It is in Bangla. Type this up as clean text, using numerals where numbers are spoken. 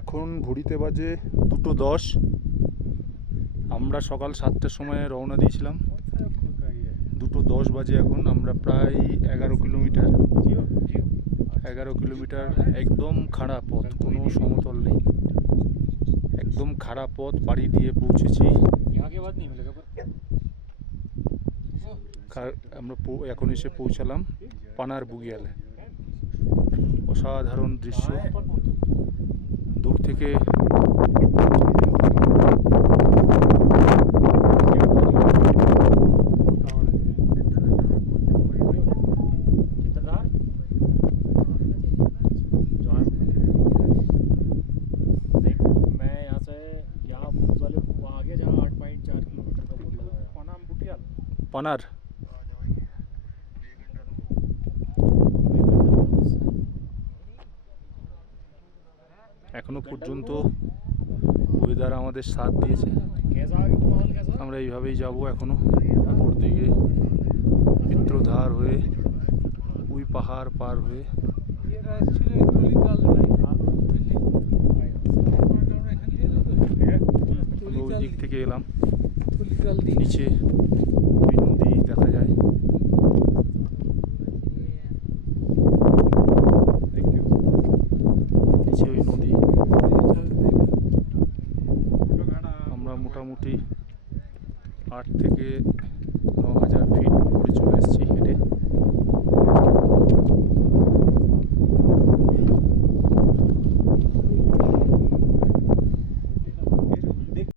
এখন ঘড়িতে বাজে 2:10। আমরা সকাল 7টার সময় রওনা দিয়েছিলাম। 2:10 বাজে এখন। আমরা প্রায় 11 কিলোমিটার একদম খাড়া পথ, কোনো সমতল নেই, একদম খাড়া পথ পাড়ি দিয়ে পৌঁছেছি। আমরা এখন এসে পৌঁছালাম পানার বুগিয়ালে। অসাধারণ দৃশ্য দূর থেকে। পানার এখনো পর্যন্ত ওয়েদার আমাদের সাথ দিয়েছে। আমরা এইভাবেই যাব এখনো উপর দিকে, চিত্রধার হয়ে, ওই পাহাড় পার হয়ে। ওই দিক থেকে এলাম, নিচে ওই নদী দেখা যায়। নিচে ওই নদী। আমরা মোটামুটি 8 থেকে 9,000 ফিট উপরে চলে এসেছি হেঁটে।